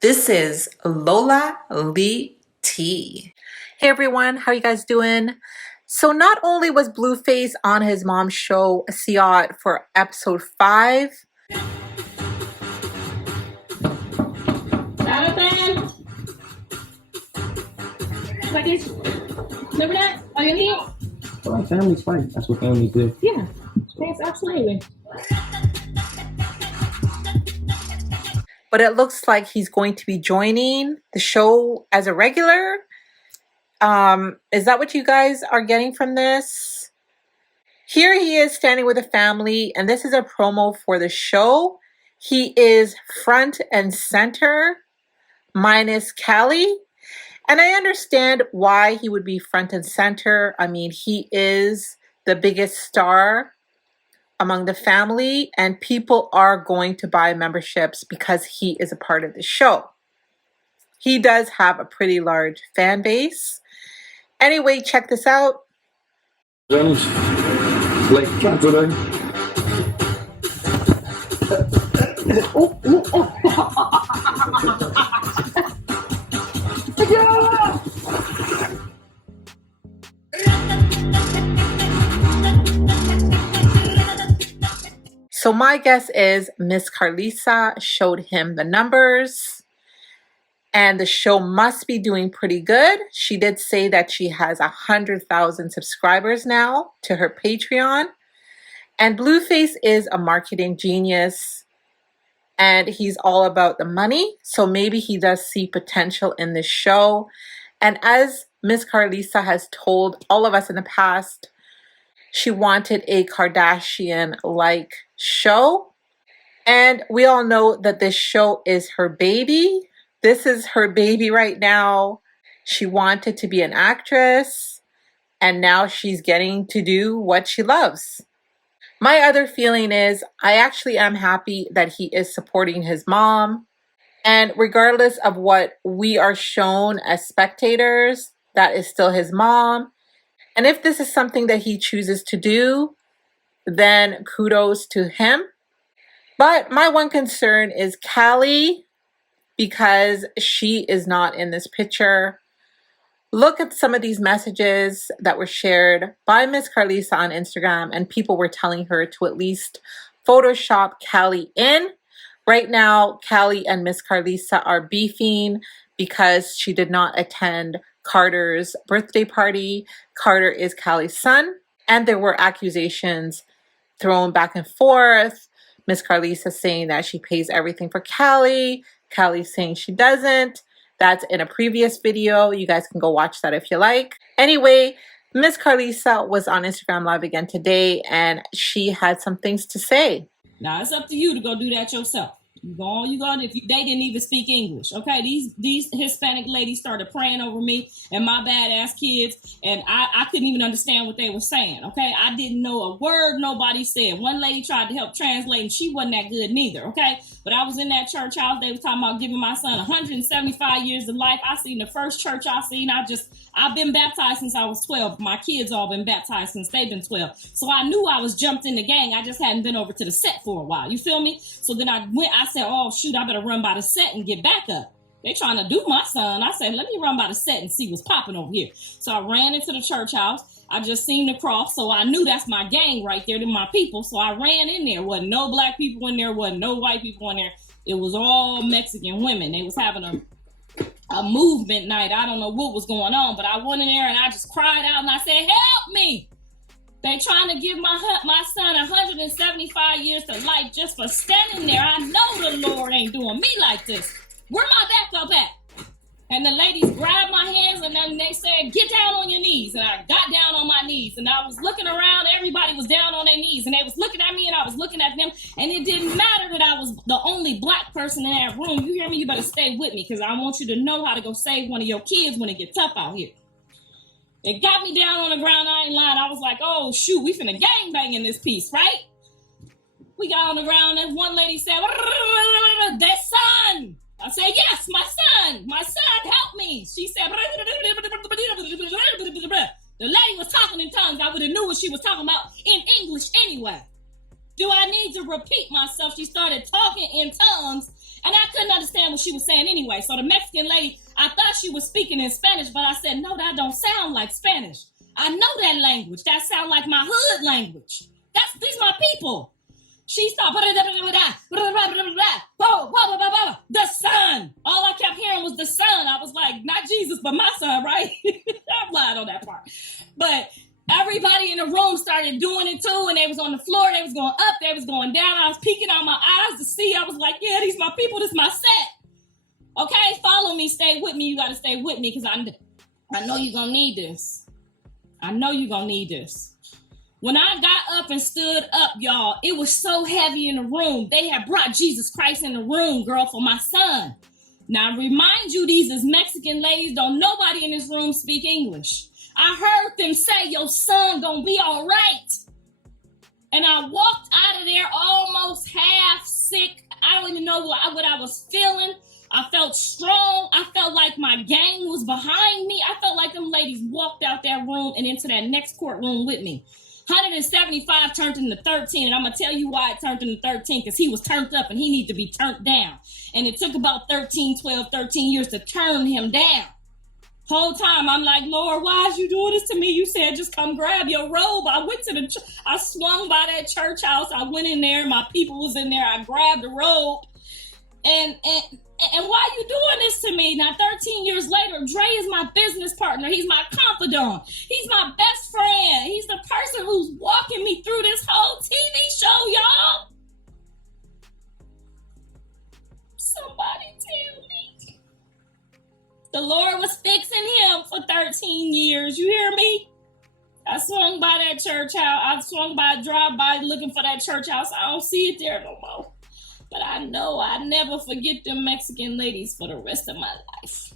This is Lola Lee T. Hey everyone, how you guys doing? So not only was BlueFace on his mom's show Cixot for episode 5. Jonathan! Remember that? Are you here? All right, families fight. That's what families do. Yeah, yes, absolutely. But it looks like he's going to be joining the show as a regular. Is that what you guys are getting from this? Here he is standing with a family, and this is a promo for the show. He is front and center, minus Callie. And I understand why he would be front and center. I mean, he is the biggest star among the family, and people are going to buy memberships because he is a part of the show. He does have a pretty large fan base. Anyway, check this out. Dennis, like today. So my guess is Miss Karlissa showed him the numbers, and the show must be doing pretty good. She did say that she has 100,000 subscribers now to her Patreon. And BlueFace is a marketing genius, and he's all about the money. So maybe he does see potential in this show. And as Miss Karlissa has told all of us in the past, she wanted a Kardashian-like show. And we all know that this show is her baby. This is her baby right now. She wanted to be an actress, and now she's getting to do what she loves. My other feeling is I actually am happy that he is supporting his mom. And regardless of what we are shown as spectators, that is still his mom. And if this is something that he chooses to do, then kudos to him. But my one concern is Callie, because she is not in this picture. Look at some of these messages that were shared by Miss Karlissa on Instagram, and people were telling her to at least Photoshop Callie in. Right now, Callie and Miss Karlissa are beefing because she did not attend Carter's birthday party. Carter is Callie's son, and there were accusations thrown back and forth. Miss Karlissa saying that she pays everything for Callie. Callie saying she doesn't. That's in a previous video. You guys can go watch that if you like. Anyway, Miss Karlissa was on Instagram Live again today, and she had some things to say. Now it's up to you to go do that yourself. You go, if they didn't even speak English, okay? These Hispanic ladies started praying over me and my badass kids, and I couldn't even understand what they were saying, okay? I didn't know a word nobody said. One lady tried to help translate, and she wasn't that good neither, okay? But I was in that church house. They was talking about giving my son 175 years of life. I seen the first church I seen. I've been baptized since I was 12. My kids all been baptized since they've been 12. So I knew I was jumped in the gang. I just hadn't been over to the set for a while. You feel me? So then I said, oh, shoot, I better run by the set and get back up. They trying to do my son. I said, let me run by the set and see what's popping over here. So I ran into the church house. I just seen the cross, so I knew that's my gang right there, to my people. So I ran in there. Wasn't no black people in there. Wasn't no white people in there. It was all Mexican women. They was having a movement night. I don't know what was going on, but I went in there and I just cried out and I said, help me. They trying to give my son 175 years to life just for standing there. I know the Lord ain't doing me like this. Where my backup at? And the ladies grabbed my hands and then they said, get down on your knees. And I got down on my knees and I was looking around. Everybody was down on their knees and they was looking at me and I was looking at them. And it didn't matter that I was the only black person in that room. You hear me? You better stay with me because I want you to know how to go save one of your kids when it gets tough out here. It got me down on the ground. I ain't lying. I was like, oh, shoot, we finna gangbang in this piece, right? We got on the ground and one lady said, that son. I said, yes, my son, help me. She said, the lady was talking in tongues. I would have knew what she was talking about in English anyway. Do I need to repeat myself? She started talking in tongues And I couldn't understand what she was saying anyway. So the Mexican lady, I thought she was speaking in Spanish, but I said, no, that don't sound like Spanish. I know that language. That sounds like my hood language. These my people. She started, the son. All I kept hearing was the son. I was like, not Jesus, but my son, right? I'm lying on that part. But everybody in the room started doing it too, and they was on the floor, they was going up, they was going down. I was peeking out my eyes to see. I was like, yeah, these my people, this my set. Okay, follow me, stay with me. You got to stay with me because I know you're going to need this. I know you're going to need this. When I got up and stood up, y'all, it was so heavy in the room. They had brought Jesus Christ in the room, girl, for my son. Now, remind you, these is Mexican ladies. Don't nobody in this room speak English. I heard them say, your son gonna be all right. And I walked out of there almost half sick. I don't even know what I was feeling. I felt strong. I felt like my gang was behind me. I felt like them ladies walked out that room and into that next courtroom with me. 175 turned into 13, and I'm going to tell you why it turned into 13, because he was turned up and he needed to be turned down. And it took about 13 years to turn him down. Whole time, I'm like, Lord, why is you doing this to me? You said, just come grab your robe. I swung by that church house. I went in there. My people was in there. I grabbed the robe. And why are you doing this to me? Now, 13 years later, Dre is my business partner. He's my confidant. He's my best friend. He's the person who's walking me through this whole TV show, y'all. Somebody tell me. The Lord was fixing him for 13 years. You hear me? I swung by that church house. I swung by, drive by looking for that church house. I don't see it there no more. But I know I never forget them Mexican ladies for the rest of my life.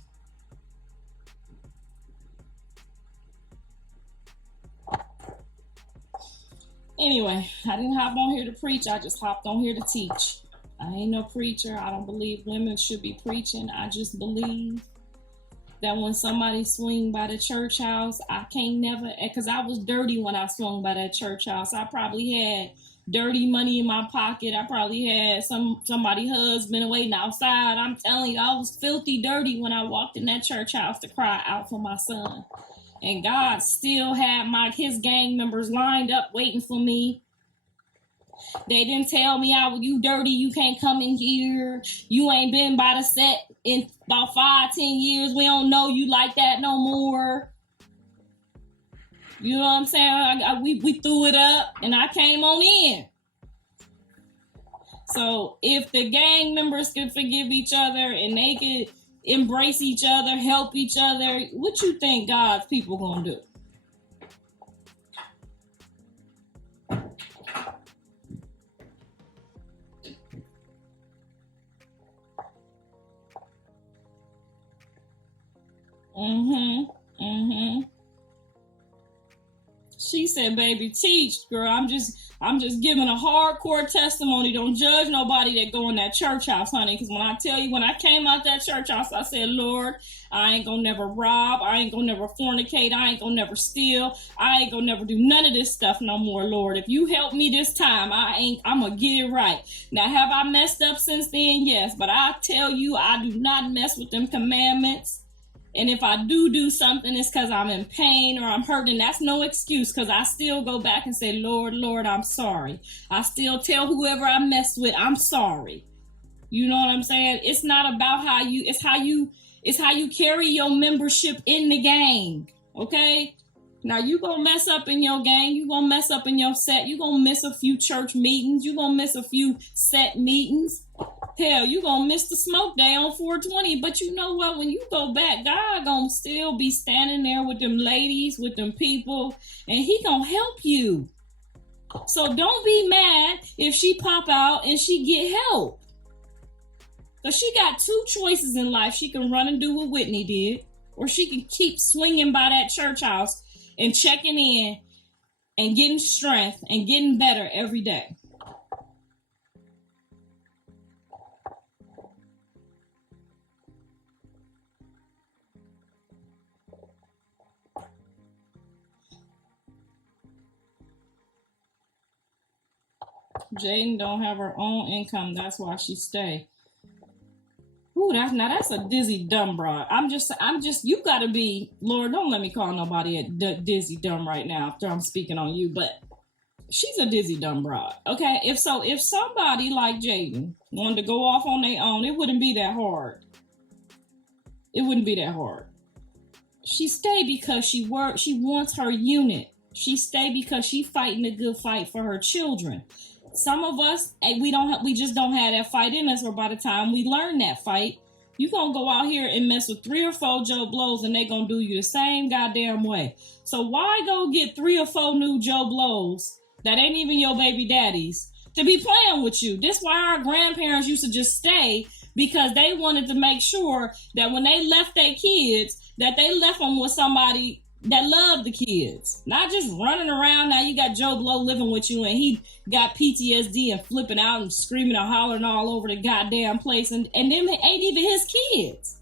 Anyway, I didn't hop on here to preach. I just hopped on here to teach. I ain't no preacher. I don't believe women should be preaching. I just believe that when somebody swing by the church house, I can't never, because I was dirty when I swung by that church house. I probably had dirty money in my pocket. I probably had somebody's husband waiting outside. I'm telling you, I was filthy dirty when I walked in that church house to cry out for my son. And God still had his gang members lined up waiting for me. They didn't tell me, you dirty, you can't come in here. You ain't been by the set in about 5-10 years. We don't know you like that no more. You know what I'm saying? We threw it up and I came on in. So if the gang members could forgive each other and they could embrace each other, help each other, what you think God's people gonna do? She said, baby, teach, girl. I'm just giving a hardcore testimony. Don't judge nobody that go in that church house, honey. Because when I tell you, when I came out that church house, I said, Lord, I ain't gonna never rob. I ain't gonna never fornicate. I ain't gonna never steal. I ain't gonna never do none of this stuff no more, Lord. If you help me this time, I'm gonna get it right. Now, have I messed up since then? Yes. But I tell you, I do not mess with them commandments. And if I do something, it's because I'm in pain or I'm hurting. That's no excuse, because I still go back and say, Lord, I'm sorry. I still tell whoever I messed with, I'm sorry. You know what I'm saying? It's not about it's how you carry your membership in the gang. Okay? Now, you gonna mess up in your gang. You gonna mess up in your set. You gonna miss a few church meetings. You gonna miss a few set meetings. Hell, you gonna miss the smoke day on 420. But you know what? When you go back, God gonna still be standing there with them ladies, with them people, and he gonna help you. So don't be mad if she pop out and she get help. Because she got two choices in life. She can run and do what Whitney did, or she can keep swinging by that church house and checking in and getting strength and getting better every day. Jaden don't have her own income. That's why she stay. Ooh, that's a dizzy dumb broad. I'm just you gotta be, Lord, don't let me call nobody a dizzy dumb right now after I'm speaking on you, but she's a dizzy dumb broad. Okay, if somebody like Jaden wanted to go off on their own, it wouldn't be that hard. It wouldn't be that hard. She stayed because she wants her unit. She stayed because she fighting a good fight for her children. Some of us, we just don't have that fight in us, or by the time we learn that fight, you gonna go out here and mess with 3 or 4 Joe Blows and they gonna do you the same goddamn way. So why go get 3 or 4 new Joe Blows that ain't even your baby daddies to be playing with you? This why our grandparents used to just stay, because they wanted to make sure that when they left their kids, that they left them with somebody that loved the kids, not just running around. Now you got Joe Blow living with you and he got PTSD and flipping out and screaming and hollering all over the goddamn place, and them ain't even his kids.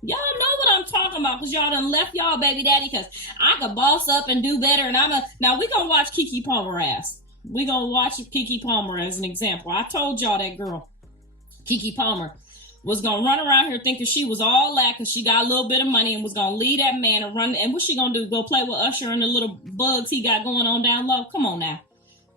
Y'all know what I'm talking about, because y'all done left y'all baby daddy because I could boss up and do better, and now we gonna watch Keke Palmer ass. We gonna watch Keke Palmer as an example. I told y'all that girl, Keke Palmer, was going to run around here thinking she was all that because she got a little bit of money, and was going to leave that man and run. And what's she going to do? Go play with Usher and the little bugs he got going on down low? Come on now.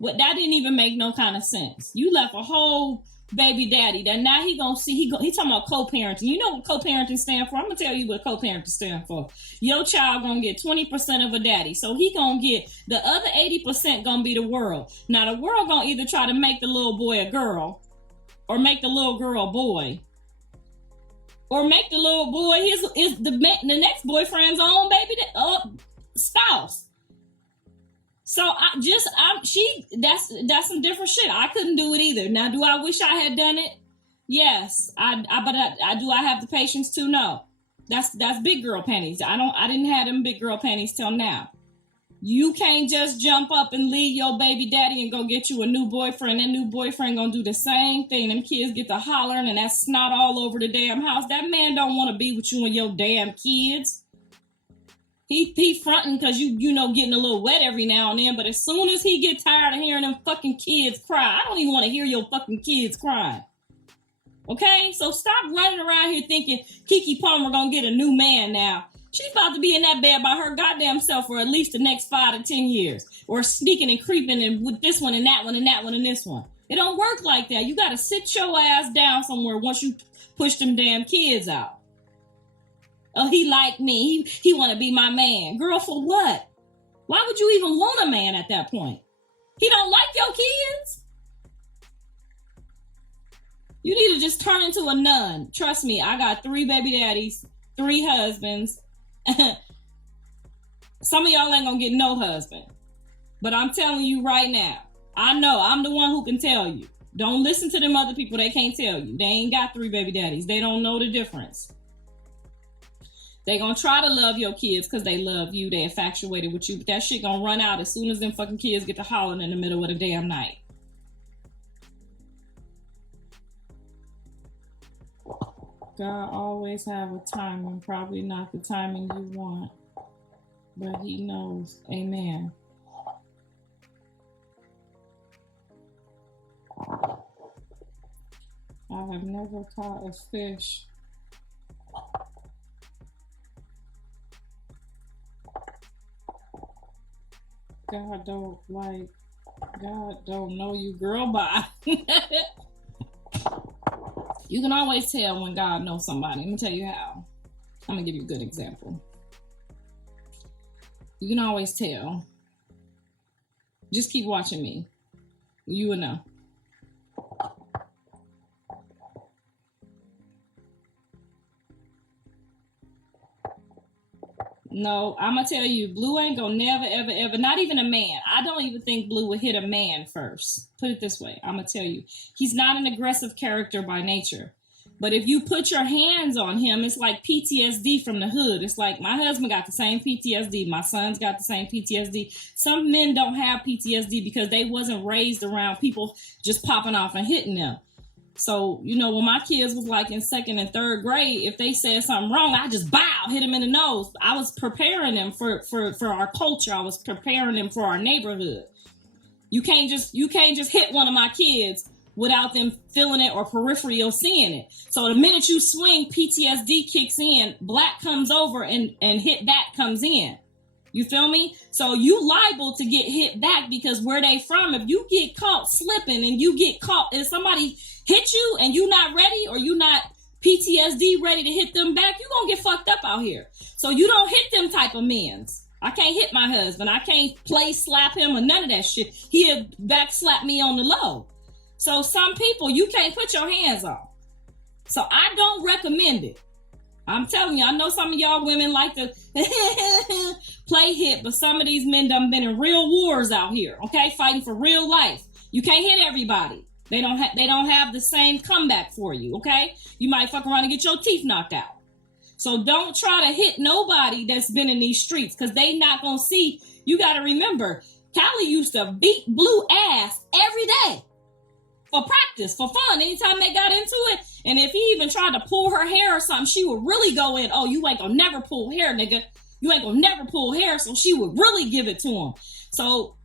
That didn't even make no kind of sense. You left a whole baby daddy that now he going to see, he talking about co-parenting. You know what co-parenting stand for? I'm going to tell you what co-parenting stand for. Your child going to get 20% of a daddy. So he going to get the other 80% going to be the world. Now the world going to either try to make the little boy a girl or make the little girl a boy. Or make the little boy the next boyfriend's own baby spouse. So that's some different shit. I couldn't do it either. Now, do I wish I had done it? Yes. But I have the patience to? No. That's big girl panties. I didn't have them big girl panties till now. You can't just jump up and leave your baby daddy and go get you a new boyfriend. That new boyfriend gonna do the same thing. Them kids get to hollering and that snot all over the damn house. That man don't want to be with you and your damn kids. He fronting because you know getting a little wet every now and then. But as soon as he get tired of hearing them fucking kids cry, I don't even want to hear your fucking kids crying. Okay, so stop running around here thinking Keke Palmer gonna get a new man now. She's about to be in that bed by her goddamn self for at least the next 5 to 10 years. Or sneaking and creeping and with this one and that one and that one and this one. It don't work like that. You got to sit your ass down somewhere once you push them damn kids out. Oh, he like me. He want to be my man. Girl, for what? Why would you even want a man at that point? He don't like your kids? You need to just turn into a nun. Trust me, I got 3 baby daddies, 3 husbands. Some of y'all ain't gonna get no husband, but I'm telling you right now, I know I'm the one who can tell you. Don't listen to them other people. They can't tell you. They ain't got 3 baby daddies. They don't know the difference. They gonna try to love your kids because they love you. They infatuated with you, but that shit gonna run out as soon as them fucking kids get to hollering in the middle of the damn night. God always have a timing, probably not the timing you want, but he knows. Amen. I have never caught a fish. God don't know you, girl, bye. You can always tell when God knows somebody. Let me tell you how. I'm going to give you a good example. You can always tell. Just keep watching me. You will know. No, I'm going to tell you, Blue ain't going to never, ever, ever, not even a man. I don't even think Blue would hit a man first. Put it this way. I'm going to tell you, he's not an aggressive character by nature. But if you put your hands on him, it's like PTSD from the hood. It's like my husband got the same PTSD. My son's got the same PTSD. Some men don't have PTSD because they wasn't raised around people just popping off and hitting them. So, you know, when my kids was like in 2nd and 3rd grade, if they said something wrong, I just hit them in the nose. I was preparing them for our culture. I was preparing them for our neighborhood. You can't just hit one of my kids without them feeling it or peripheral seeing it. So the minute you swing, PTSD kicks in, black comes over and hit back comes in. You feel me? So you liable to get hit back because where they from, if you get caught slipping and you get caught and somebody hit you and you not ready or you not PTSD ready to hit them back, you gonna get fucked up out here. So you don't hit them type of men's. I can't hit my husband. I can't play slap him or none of that shit. He'll back slap me on the low. So some people you can't put your hands on. So I don't recommend it. I'm telling you, I know some of y'all women like to play hit, but some of these men done been in real wars out here, okay? Fighting for real life. You can't hit everybody. They don't have the same comeback for you, okay? You might fuck around and get your teeth knocked out. So don't try to hit nobody that's been in these streets because they not gonna see. You gotta remember, Callie used to beat Blue ass every day for practice, for fun, anytime they got into it. And if he even tried to pull her hair or something, she would really go in, oh, you ain't gonna never pull hair, nigga. You ain't gonna never pull hair. So she would really give it to him. So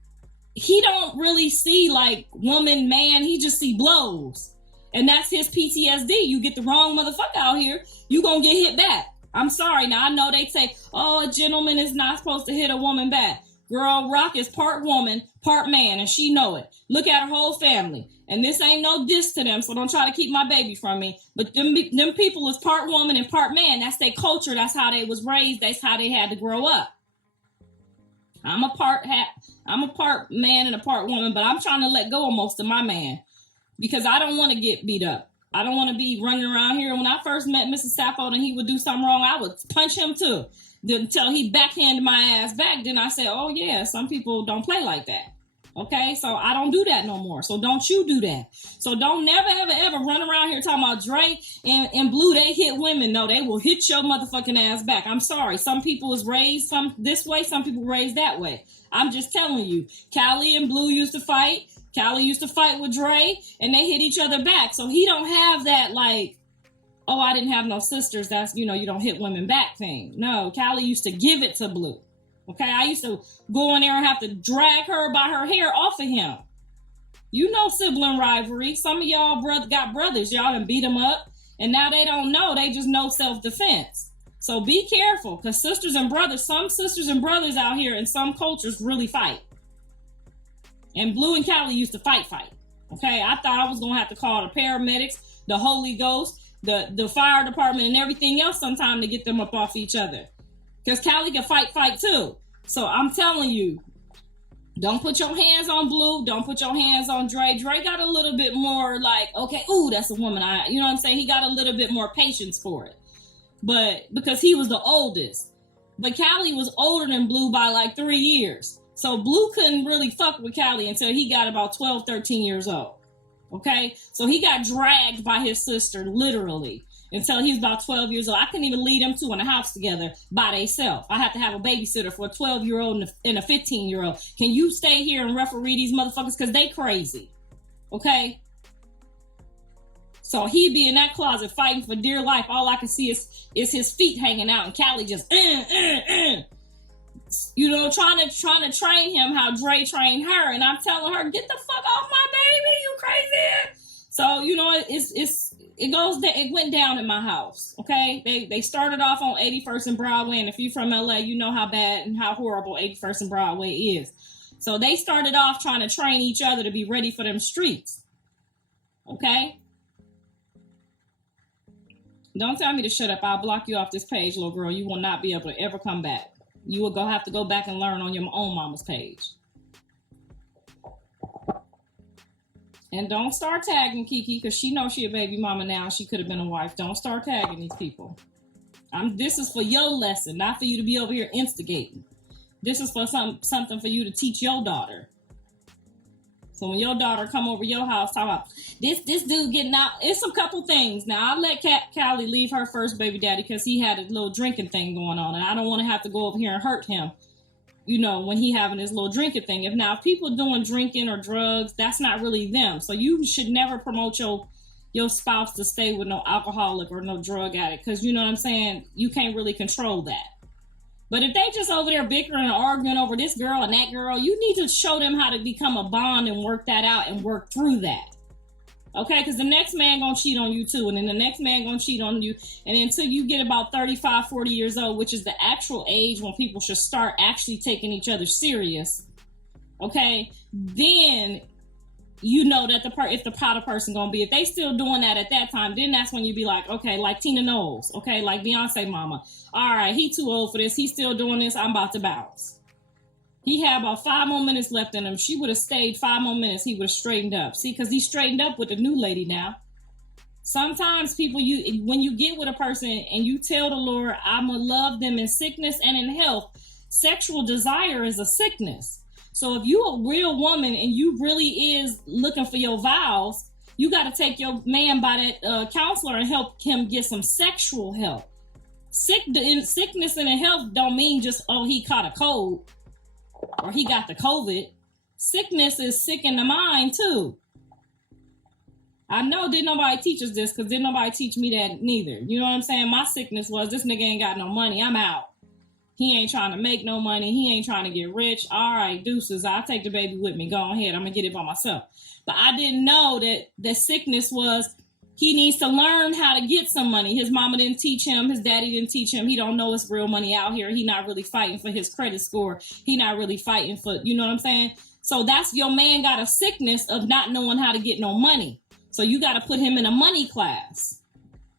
he don't really see like woman, man. He just see blows. And that's his PTSD. You get the wrong motherfucker out here, you gonna get hit back. I'm sorry. Now, I know they say, oh, a gentleman is not supposed to hit a woman back. Girl, Rock is part woman, part man, and she know it. Look at her whole family. And this ain't no diss to them, so don't try to keep my baby from me. But them people is part woman and part man. That's their culture. That's how they was raised. That's how they had to grow up. I'm a part man and a part woman, but I'm trying to let go of most of my man because I don't want to get beat up. I don't want to be running around here. When I first met Mr. Sappho and he would do something wrong, I would punch him too. Until he backhanded my ass back. Then I said, oh yeah, some people don't play like that. Okay, so I don't do that no more. So don't you do that. So don't never, ever, ever run around here talking about Dre and Blue, they hit women. No, they will hit your motherfucking ass back. I'm sorry. Some people is raised some this way, some people raised that way. I'm just telling you. Callie and Blue used to fight. Callie used to fight with Dre, and they hit each other back. So he don't have that like, oh, I didn't have no sisters. That's, you don't hit women back thing. No, Callie used to give it to Blue. Okay, I used to go in there and have to drag her by her hair off of him. Sibling rivalry. Some of y'all got brothers. Y'all done beat them up, and now they don't know. They just know self-defense. So be careful, because some sisters and brothers out here in some cultures really fight. And Blue and Callie used to fight. Okay, I thought I was going to have to call the paramedics, the Holy Ghost, the fire department, and everything else sometime to get them up off each other. Because Callie can fight too. So I'm telling you, don't put your hands on Blue. Don't put your hands on Dre. Dre got a little bit more like, okay, ooh, that's a woman. You know what I'm saying? He got a little bit more patience for it. But because he was the oldest. But Callie was older than Blue by like 3 years. So Blue couldn't really fuck with Callie until he got about 12, 13 years old. Okay? So he got dragged by his sister, literally, until he was about 12 years old. I couldn't even leave them two in the house together by themselves. I had to have a babysitter for a 12-year-old and a 15-year-old. Can you stay here and referee these motherfuckers? Because they crazy. Okay? So he'd be in that closet fighting for dear life. All I can see is his feet hanging out, and Callie just trying to train him how Dre trained her. And I'm telling her, get the fuck off my baby, you crazy. So, it went down in my house, okay? They started off on 81st and Broadway, and if you're from LA, you know how bad and how horrible 81st and Broadway is. So they started off trying to train each other to be ready for them streets, okay? Don't tell me to shut up. I'll block you off this page, little girl. You will not be able to ever come back. You will have to go back and learn on your own mama's page. And don't start tagging Kiki, because she knows she a baby mama now. She could have been a wife. Don't start tagging these people. This is for your lesson, not for you to be over here instigating. This is for something for you to teach your daughter. So when your daughter come over your house, talk about this dude getting out. It's a couple things. Now, I let Callie leave her first baby daddy because he had a little drinking thing going on. And I don't want to have to go over here and hurt him, when he having his little drinking thing. If people doing drinking or drugs, that's not really them. So you should never promote your spouse to stay with no alcoholic or no drug addict. Because you know what I'm saying? You can't really control that. But if they just over there bickering and arguing over this girl and that girl, you need to show them how to become a bond and work that out and work through that. Okay, because the next man gonna cheat on you too, and then the next man gonna cheat on you, and until you get about 35, 40 years old, which is the actual age when people should start actually taking each other serious, okay, then you know that if the pot of person gonna be, if they still doing that at that time, then that's when you be like, okay, like Tina Knowles, okay, like Beyonce mama, all right, he too old for this, he's still doing this, I'm about to bounce. He had about 5 more minutes left in him. She would have stayed 5 more minutes, he would have straightened up. See, because he straightened up with the new lady now. Sometimes people, when you get with a person and you tell the Lord, I'm gonna love them in sickness and in health, sexual desire is a sickness. So if you a real woman and you really is looking for your vows, you got to take your man by that counselor and help him get some sexual help. Sickness and in health don't mean just, oh, he caught a cold or he got the COVID. Sickness is sick in the mind too. I know didn't nobody teach us this, because didn't nobody teach me that neither. You know what I'm saying? My sickness was, this nigga ain't got no money, I'm out. He ain't trying to make no money. He ain't trying to get rich. All right, deuces. I'll take the baby with me. Go ahead. I'm going to get it by myself. But I didn't know that the sickness was, he needs to learn how to get some money. His mama didn't teach him. His daddy didn't teach him. He don't know it's real money out here. He not really fighting for his credit score. He not really fighting for, you know what I'm saying? So that's, your man got a sickness of not knowing how to get no money. So you got to put him in a money class.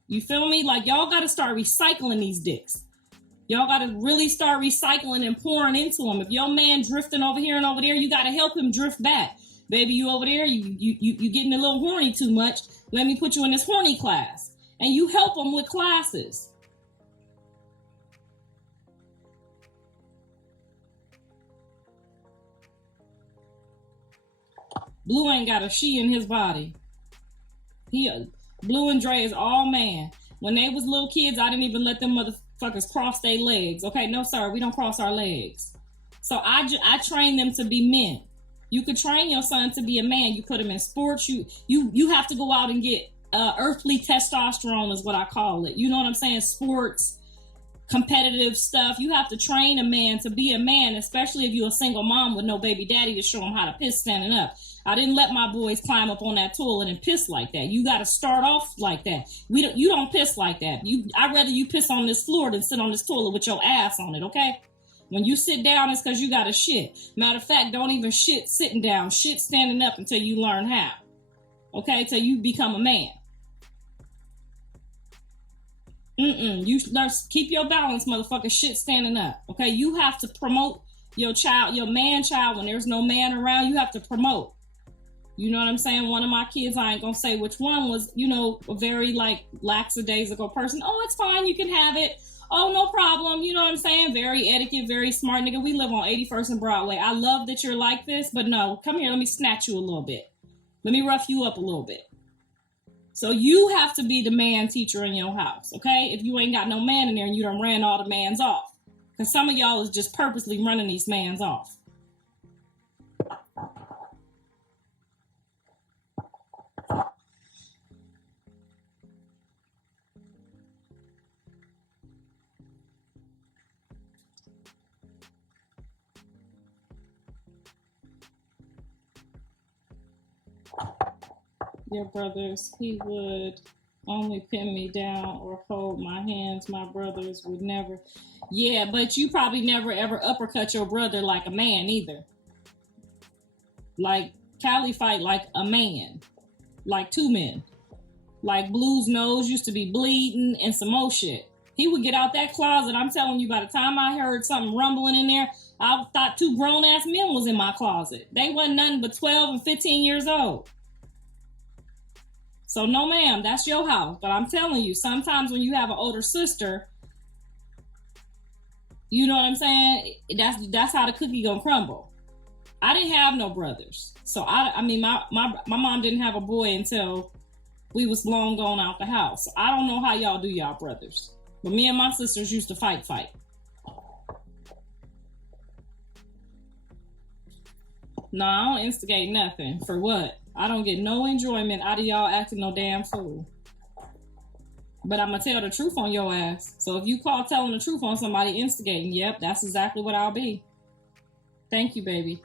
You feel me? Like, y'all got to start recycling these dicks. Y'all got to really start recycling and pouring into him. If your man drifting over here and over there, you got to help him drift back. Baby, you over there, you getting a little horny too much. Let me put you in this horny class. And you help him with classes. Blue ain't got a she in his body. Blue and Dre is all man. When they was little kids, I didn't even let them motherfuckers cross their legs. Okay, no sir, we don't cross our legs. So I train them to be men. You could train your son to be a man. You put him in sports. You have to go out and get earthly testosterone is what I call it. You know what I'm saying? Sports, competitive stuff. You have to train a man to be a man, especially if you're a single mom with no baby daddy to show him how to piss standing up. I didn't let my boys climb up on that toilet and piss like that. You got to start off like that. You don't piss like that. I'd rather you piss on this floor than sit on this toilet with your ass on it, okay? When you sit down, it's because you got to shit. Matter of fact, don't even shit sitting down. Shit standing up until you learn how. Okay? Till you become a man. You keep your balance, motherfucker. Shit standing up. Okay? You have to promote your child, your man child. When there's no man around, you have to promote. You know what I'm saying? One of my kids, I ain't gonna say which one, was, you know, a very like lackadaisical person. Oh, it's fine. You can have it. Oh, no problem. You know what I'm saying? Very etiquette, very smart nigga. We live on 81st and Broadway. I love that you're like this, but no, come here. Let me snatch you a little bit. Let me rough you up a little bit. So you have to be the man teacher in your house, okay? If you ain't got no man in there and you done ran all the mans off. Because some of y'all is just purposely running these mans off. Your brothers, he would only pin me down or hold my hands. My brothers would never. Yeah, but you probably never ever uppercut your brother like a man either. Like Cali fight like a man, like two men. Like Blue's nose used to be bleeding and some more shit. He would get out that closet. I'm telling you, by the time I heard something rumbling in there, I thought 2 grown-ass men was in my closet. They wasn't nothing but 12 and 15 years old. So no, ma'am, that's your house. But I'm telling you, sometimes when you have an older sister, you know what I'm saying? That's how the cookie gonna crumble. I didn't have no brothers. So I mean, my mom didn't have a boy until we was long gone out the house. So I don't know how y'all do y'all brothers. But me and my sisters used to fight. No, I don't instigate nothing. For what? I don't get no enjoyment out of y'all acting no damn fool. But I'm going to tell the truth on your ass. So if you call telling the truth on somebody instigating, yep, that's exactly what I'll be. Thank you, baby.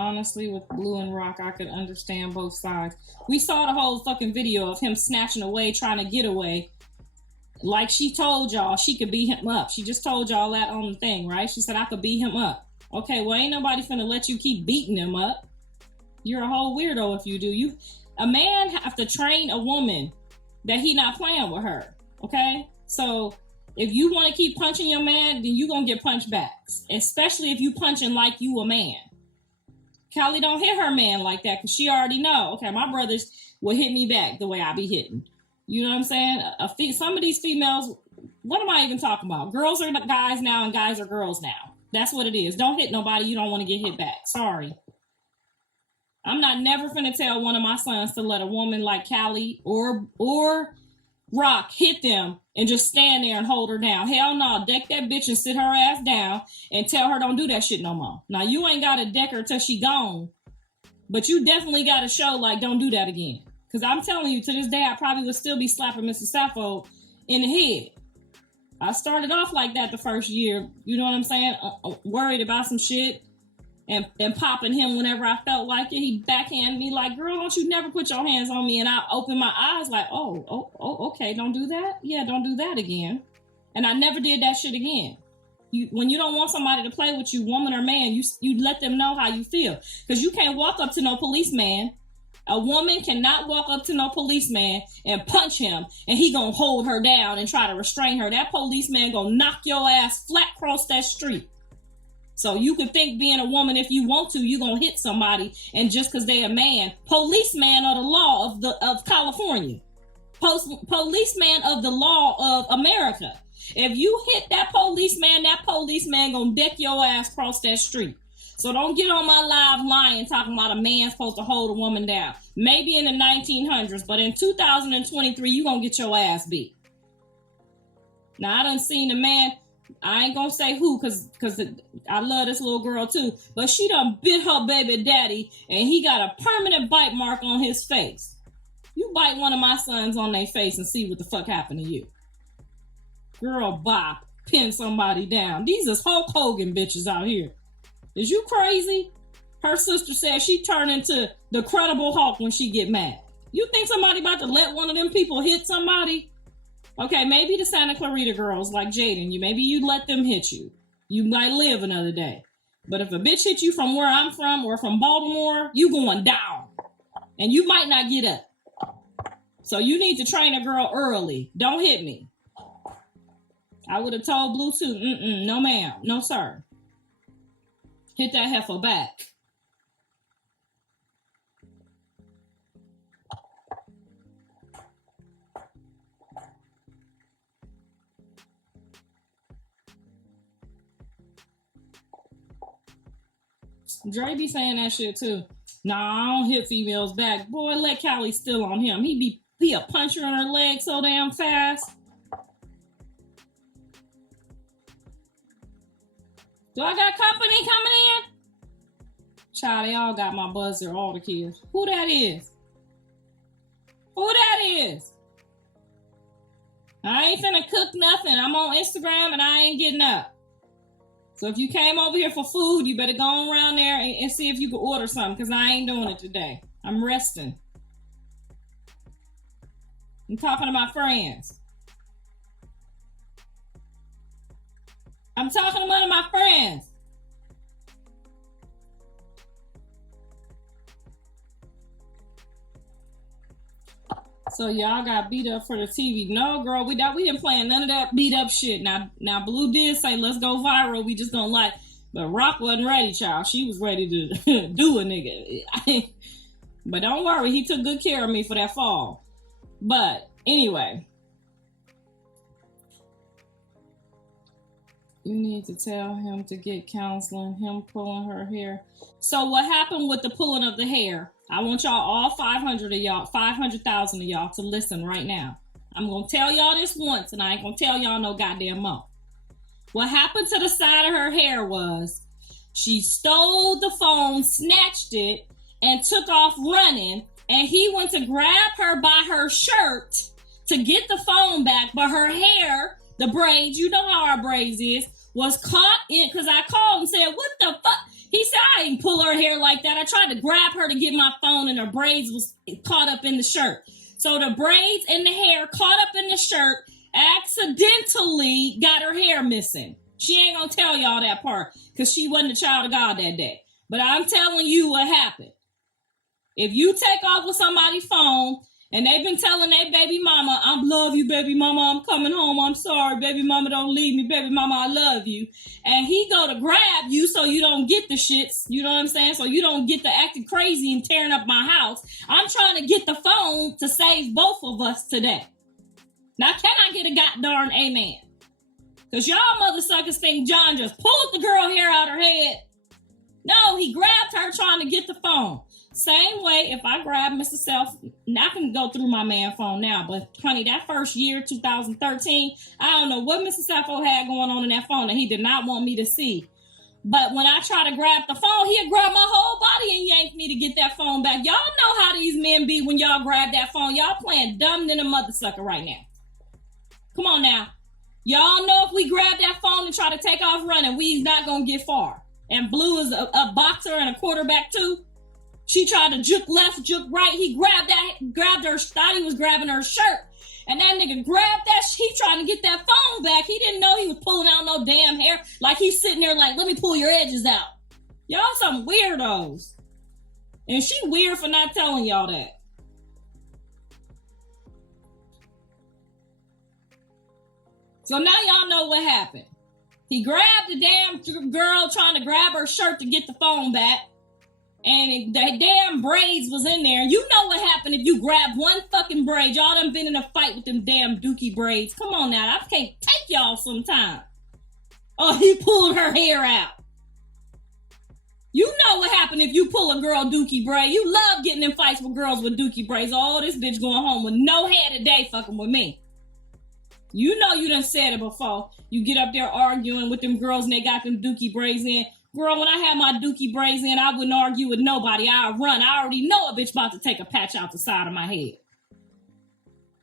Honestly, with Blue and Rock, I could understand both sides. We saw the whole fucking video of him snatching away, trying to get away. Like she told y'all she could beat him up. She just told y'all that on the thing, right? She said, I could beat him up. Okay, well, ain't nobody finna let you keep beating him up. You're a whole weirdo if you do. A man have to train a woman that he not playing with her, okay? So if you want to keep punching your man, then you gonna get punched back, especially if you punching like you a man. Callie don't hit her man like that because she already know, okay, my brothers will hit me back the way I be hitting. You know what I'm saying? Some of these females, what am I even talking about? Girls are guys now and guys are girls now. That's what it is. Don't hit nobody you don't want to get hit back. Sorry. I'm not never finna tell one of my sons to let a woman like Callie or Rock hit them and just stand there and hold her down. Hell no, deck that bitch and sit her ass down and tell her don't do that shit no more. Now you ain't gotta deck her till she gone, but you definitely gotta show like don't do that again. Cause I'm telling you, to this day I probably would still be slapping Mr. Sappho in the head. I started off like that the first year, you know what I'm saying? Worried about some shit and popping him whenever I felt like it. He backhanded me like, girl, don't you never put your hands on me. And I opened my eyes like, oh, okay, don't do that. Yeah, don't do that again. And I never did that shit again. When you don't want somebody to play with you, woman or man, you let them know how you feel. Because you can't walk up to no policeman. A woman cannot walk up to no policeman and punch him and he gonna hold her down and try to restrain her. That policeman gonna knock your ass flat across that street. So you can think being a woman, if you want to, you gonna hit somebody, and just because they're a man, policeman of the law of California, policeman of the law of America. If you hit that policeman gonna deck your ass across that street. So don't get on my live lying talking about a man supposed to hold a woman down. Maybe in the 1900s, but in 2023, you gonna get your ass beat. Now I done seen a man. I ain't gonna say who, cause I love this little girl too, but she done bit her baby daddy and he got a permanent bite mark on his face. You bite one of my sons on their face and see what the fuck happened to you. Girl, bop, pin somebody down. These is Hulk Hogan bitches out here. Is you crazy? Her sister said she turned into the Credible Hulk when she get mad. You think somebody about to let one of them people hit somebody? Okay, maybe the Santa Clarita girls like Jaden, maybe you let them hit you. You might live another day. But if a bitch hit you from where I'm from or from Baltimore, you going down. And you might not get up. So you need to train a girl early. Don't hit me. I would have told Blue too, no ma'am, no sir. Hit that heifer back. Dre be saying that shit too. Nah, I don't hit females back. Boy, let Callie steal on him. He a puncher in her leg so damn fast. Do I got company coming in? Child, they all got my buzzer, all the kids. Who that is? Who that is? I ain't finna cook nothing. I'm on Instagram and I ain't getting up. So if you came over here for food, you better go around there and see if you can order something, because I ain't doing it today. I'm resting. I'm talking to my friends. I'm talking to one of my friends. So y'all got beat up for the TV. No, girl, we didn't play none of that beat up shit. Now Blue did say, let's go viral. We just gonna like, but Rock wasn't ready, child. She was ready to do a nigga. But don't worry, he took good care of me for that fall. But anyway, you need to tell him to get counseling, him pulling her hair. So what happened with the pulling of the hair? I want y'all, all 500,000 of y'all to listen right now. I'm going to tell y'all this once, and I ain't going to tell y'all no goddamn more. What happened to the side of her hair was she stole the phone, snatched it, and took off running, and he went to grab her by her shirt to get the phone back, but her hair, the braids, you know how our braids is, was caught in, because I called and said, what the fuck? He said, I didn't pull her hair like that. I tried to grab her to get my phone and her braids was caught up in the shirt. So the braids and the hair caught up in the shirt, accidentally got her hair missing. She ain't gonna tell y'all that part because she wasn't a child of God that day. But I'm telling you what happened. If you take off with somebody's phone and they've been telling their baby mama, I love you, baby mama, I'm coming home, I'm sorry, baby mama, don't leave me, baby mama, I love you. And he go to grab you so you don't get the shits, you know what I'm saying? So you don't get to acting crazy and tearing up my house. I'm trying to get the phone to save both of us today. Now, can I get a goddamn amen? Because y'all mother suckers think John just pulled the girl hair out her head. No, he grabbed her trying to get the phone. Same way, if I grab Mr. Self, I can go through my man phone now, but honey, that first year, 2013, I don't know what Mr. Sappho had going on in that phone that he did not want me to see. But when I try to grab the phone, he'll grab my whole body and yank me to get that phone back. Y'all know how these men be when y'all grab that phone. Y'all playing dumb than a mother sucker right now. Come on now. Y'all know if we grab that phone and try to take off running, we's not going to get far. And Blue is a boxer and a quarterback too. She tried to juke left, juke right. He grabbed her, thought he was grabbing her shirt. And that nigga grabbed that, he trying to get that phone back. He didn't know he was pulling out no damn hair. Like he's sitting there like, let me pull your edges out. Y'all some weirdos. And she weird for not telling y'all that. So now y'all know what happened. He grabbed the damn girl trying to grab her shirt to get the phone back. And the damn braids was in there. You know what happened if you grab one fucking braid. Y'all done been in a fight with them damn dookie braids. Come on now. I can't take y'all sometime. Oh, he pulled her hair out. You know what happened if you pull a girl dookie braid. You love getting in fights with girls with dookie braids. Oh, this bitch going home with no hair today fucking with me. You know you done said it before. You get up there arguing with them girls and they got them dookie braids in. Girl, when I had my dookie braids in, I wouldn't argue with nobody. I'd run. I already know a bitch about to take a patch out the side of my head.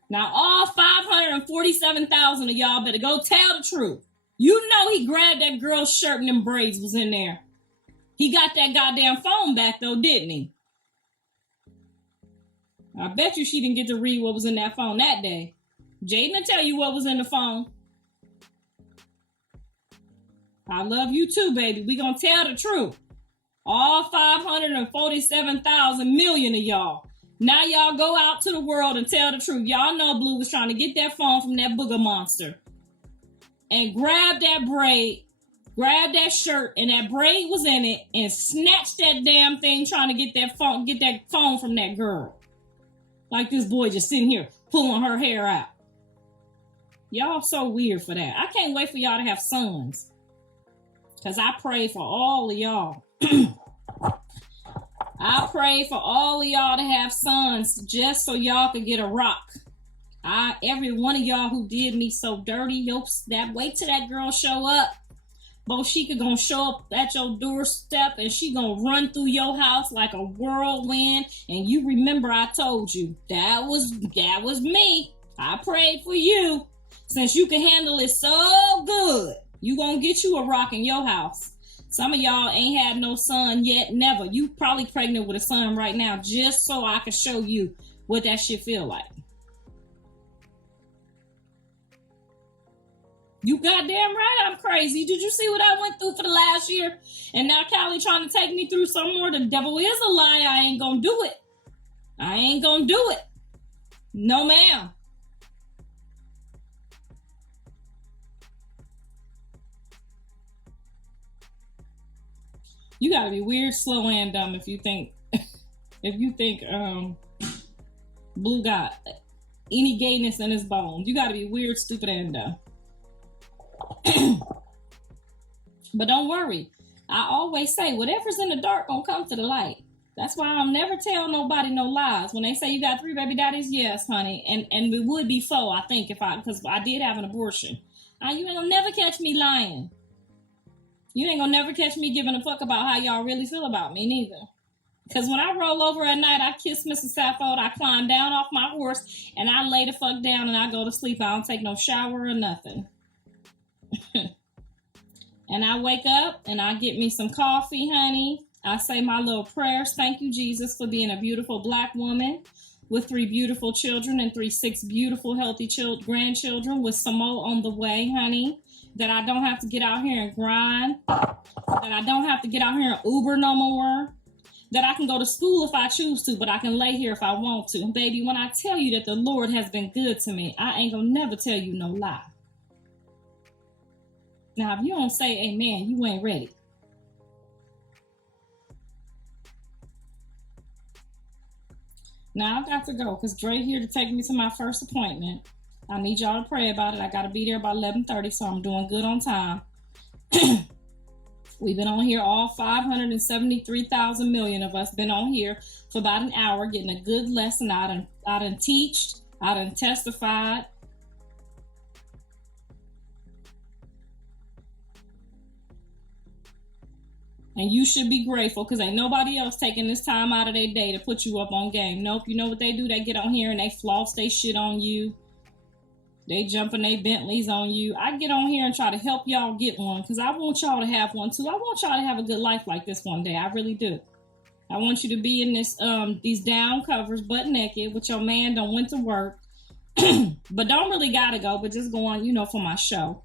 Now, all 547,000 of y'all better go tell the truth. You know he grabbed that girl's shirt and them braids was in there. He got that goddamn phone back, though, didn't he? I bet you she didn't get to read what was in that phone that day. Jaden will tell you what was in the phone. I love you too, baby. We gonna tell the truth. All 547,000 million of y'all. Now y'all go out to the world and tell the truth. Y'all know Blue was trying to get that phone from that booger monster. And grab that braid, grab that shirt, and that braid was in it, and snatch that damn thing trying to get that phone from that girl. Like this boy just sitting here pulling her hair out. Y'all so weird for that. I can't wait for y'all to have sons. Because I pray for all of y'all. I pray for all of y'all to have sons just so y'all could get a rock. Every one of y'all who did me so dirty, wait till that girl show up. Boshika gonna show up at your doorstep and she gonna run through your house like a whirlwind. And you remember I told you, that was me. I prayed for you. Since you can handle it so good, you gonna get you a rock in your house. Some of y'all ain't had no son yet, never. You probably pregnant with a son right now just so I can show you what that shit feel like. You goddamn right I'm crazy. Did you see what I went through for the last year? And now Callie trying to take me through some more. The devil is a lie. I ain't gonna do it. I ain't gonna do it. No, ma'am. You gotta be weird, slow, and dumb if you think Blue got any gayness in his bones. You gotta be weird, stupid, and dumb. But don't worry. I always say whatever's in the dark gonna come to the light. That's why I'll never tell nobody no lies. When they say you got 3 baby daddies, yes, honey. And it would be 4, I think, because I did have an abortion. You ain't gonna never catch me lying. You ain't gonna never catch me giving a fuck about how y'all really feel about me, neither. Because when I roll over at night, I kiss Mr. Sappho, I climb down off my horse, and I lay the fuck down and I go to sleep. I don't take no shower or nothing. And I wake up and I get me some coffee, honey. I say my little prayers. Thank you, Jesus, for being a beautiful Black woman with 3 beautiful children and 6 beautiful, healthy grandchildren with some more on the way, honey. That I don't have to get out here and grind. That I don't have to get out here and Uber no more. That I can go to school if I choose to, but I can lay here if I want to. Baby, when I tell you that the Lord has been good to me, I ain't gonna never tell you no lie. Now, if you don't say amen, you ain't ready. Now, I've got to go because Dre here to take me to my first appointment. I need y'all to pray about it. I got to be there by 11:30, so I'm doing good on time. We've been on here, all 573,000 million of us been on here for about an hour getting a good lesson. I done teached, I done testified. And you should be grateful because ain't nobody else taking this time out of their day to put you up on game. Nope, you know what they do? They get on here and they floss they shit on you. They jumping they Bentleys on you. I get on here and try to help y'all get one because I want y'all to have one too. I want y'all to have a good life like this one day. I really do. I want you to be in this these down covers, butt naked, with your man done went to work, but don't really gotta go, but just go on, you know, for my show.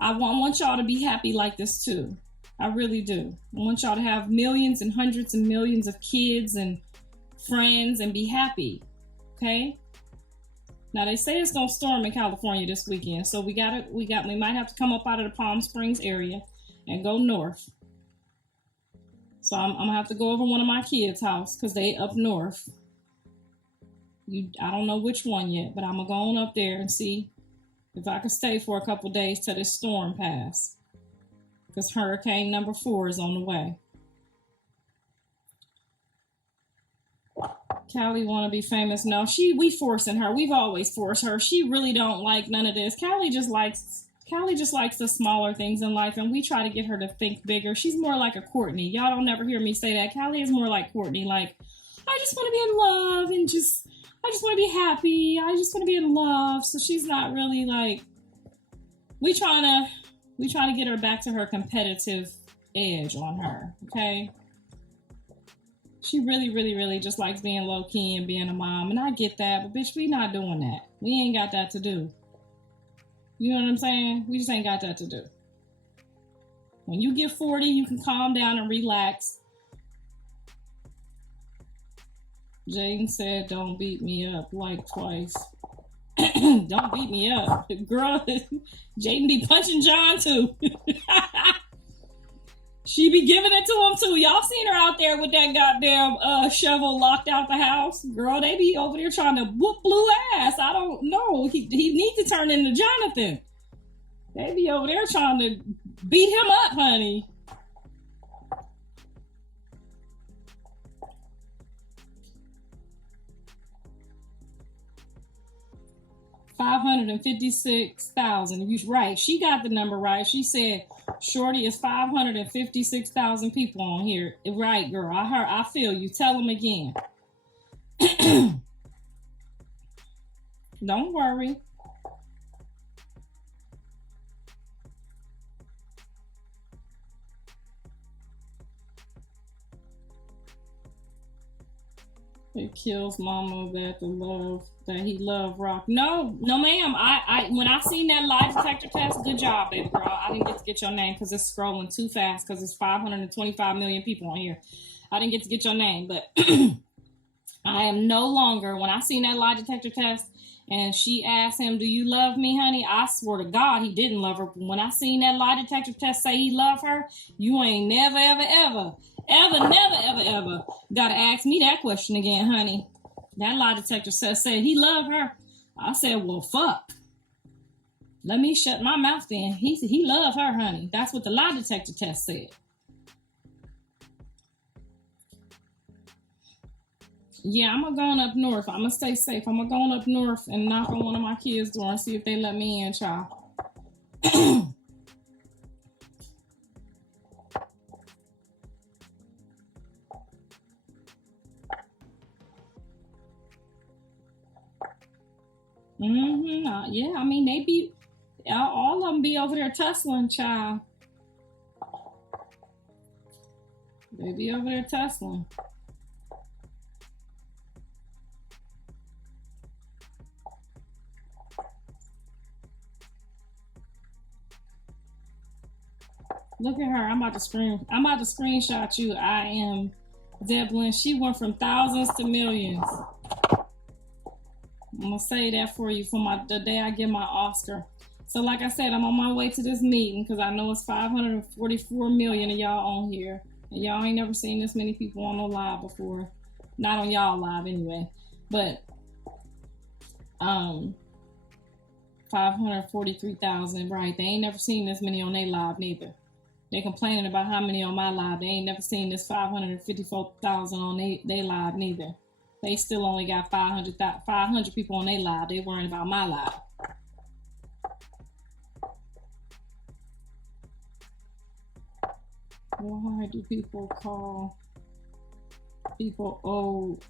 I want y'all to be happy like this too. I really do. I want y'all to have millions and hundreds of millions of kids and friends and be happy. Okay? Now they say it's gonna storm in California this weekend, so we might have to come up out of the Palm Springs area and go north. So I'm gonna have to go over one of my kids' house because they up north. I don't know which one yet, but I'm gonna go on up there and see if I can stay for a couple days till this storm pass. Because hurricane number 4 is on the way. Callie want to be famous. No, we forcing her. We've always forced her. She really don't like none of this. Callie just likes the smaller things in life, and we try to get her to think bigger. She's more like a Courtney. Y'all don't never hear me say that. Callie is more like Courtney. Like, I just want to be in love and I just want to be happy. I just want to be in love. So she's not really like, we trying to get her back to her competitive edge on her. Okay. She really, really, really just likes being low-key and being a mom. And I get that, but bitch, we not doing that. We ain't got that to do. You know what I'm saying? We just ain't got that to do. When you get 40, you can calm down and relax. Jaden said, don't beat me up like twice. Don't beat me up. Girl, Jaden be punching John too. She be giving it to him too. Y'all seen her out there with that goddamn shovel locked out the house. Girl, they be over there trying to whoop Blue ass. I don't know. He needs to turn into Jonathan. They be over there trying to beat him up, honey. $556,000. You right. She got the number right. She said Shorty is 556,000 people on here. Right, girl. I feel you. Tell them again. Don't worry. It kills mama that he love rock. No, ma'am. I when I seen that lie detector test, good job, baby girl. I didn't get your name because it's scrolling too fast because it's 525 million people on here. I didn't get to get your name, but I am no longer, when I seen that lie detector test and she asked him, do you love me, honey? I swear to God, he didn't love her. When I seen that lie detector test say he loved her, you ain't never, ever gotta ask me that question again, honey. That lie detector said he loved her. I said, well, fuck. Let me shut my mouth then. He loved her, honey. That's what the lie detector test said. Yeah, I'm going up north. I'm gonna stay safe. I'm going up north and knock on one of my kids' door and see if they let me in, child. Yeah, I mean, they be, all of them be over there tussling, child. They be over there tussling. Look at her. I'm about to screenshot you. I am Devlin. She went from thousands to millions. I'm gonna say that for you for the day I get my Oscar. So like I said, I'm on my way to this meeting because I know it's 544 million of y'all on here. And y'all ain't never seen this many people on no live before. Not on y'all live anyway. But 543,000, right. They ain't never seen this many on their live neither. They complaining about how many on my live. They ain't never seen this 554,000 on they live neither. They still only got 500 people on their live. They worrying about my live. Why do people call people old?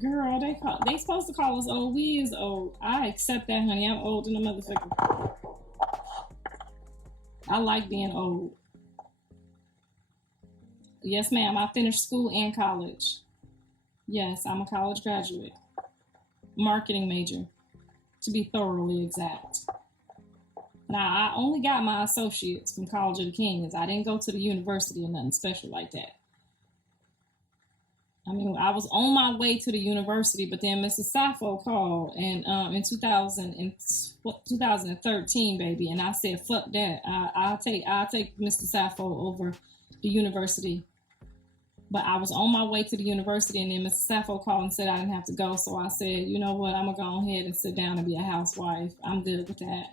Girl, they supposed to call us old. We is old. I accept that, honey. I'm old than a motherfucker. I like being old. Yes, ma'am. I finished school and college. Yes, I'm a college graduate. Marketing major, to be thoroughly exact. Now, I only got my associates from College of the Kings. I didn't go to the university or nothing special like that. I mean, I was on my way to the university, but then Mrs. Sappho called and in 2013, baby, and I said, "Fuck that! I'll take Mr. Sappho over the university." But I was on my way to the university, and then Mrs. Sappho called and said I didn't have to go. So I said, "You know what? I'm gonna go ahead and sit down and be a housewife. I'm good with that."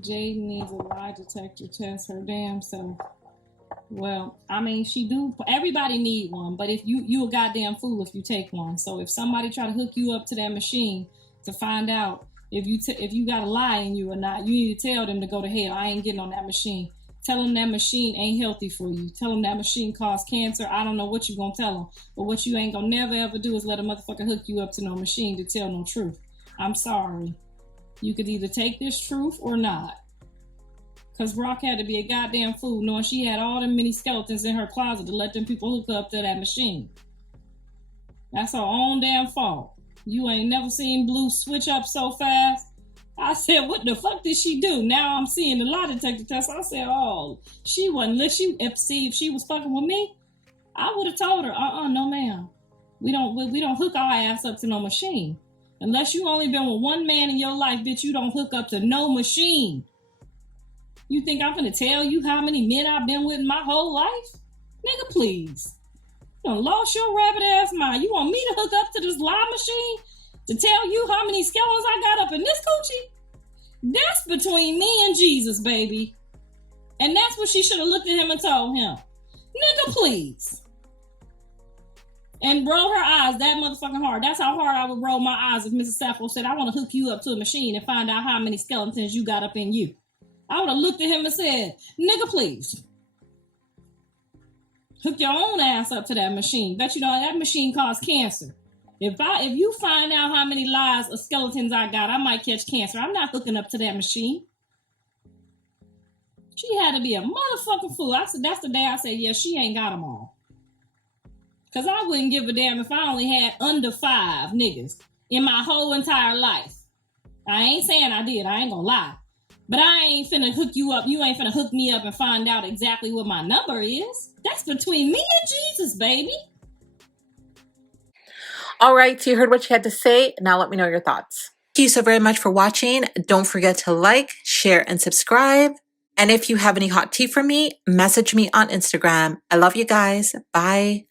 Jade needs a lie detector test her damn self. Well, I mean, everybody need one, but if you a goddamn fool if you take one. So if somebody try to hook you up to that machine to find out if you got a lie in you or not, you need to tell them to go to hell. I ain't getting on that machine. Tell them that machine ain't healthy for you. Tell them that machine cause cancer. I don't know what you gonna tell them, but what you ain't gonna never ever do is let a motherfucker hook you up to no machine to tell no truth. I'm sorry. You could either take this truth or not. Because Rock had to be a goddamn fool knowing she had all them many skeletons in her closet to let them people hook up to that machine. That's her own damn fault. You ain't never seen Blue switch up so fast. I said, what the fuck did she do? Now I'm seeing the lie detector test. I said, oh, she wasn't listening. If she was fucking with me, I would have told her, no ma'am. We don't hook our ass up to no machine. Unless you only been with one man in your life, bitch, you don't hook up to no machine. You think I'm gonna tell you how many men I've been with my whole life? Nigga, please. You done lost your rabbit ass mind. You want me to hook up to this lie machine to tell you how many skeletons I got up in this coochie? That's between me and Jesus, baby. And that's what she should have looked at him and told him. Nigga, please. And roll her eyes that motherfucking hard. That's how hard I would roll my eyes if Mrs. Sappho said, I want to hook you up to a machine and find out how many skeletons you got up in you. I would have looked at him and said, nigga, please. Hook your own ass up to that machine. Bet you know that machine causes cancer. If you find out how many lies of skeletons I got, I might catch cancer. I'm not hooking up to that machine. She had to be a motherfucking fool. I said, that's the day I said, yeah, she ain't got them all. Because I wouldn't give a damn if I only had under 5 niggas in my whole entire life. I ain't saying I did. I ain't gonna lie. But I ain't finna hook you up. You ain't finna hook me up and find out exactly what my number is. That's between me and Jesus, baby. All right, so you heard what she had to say. Now let me know your thoughts. Thank you so very much for watching. Don't forget to like, share, and subscribe. And if you have any hot tea for me, message me on Instagram. I love you guys. Bye.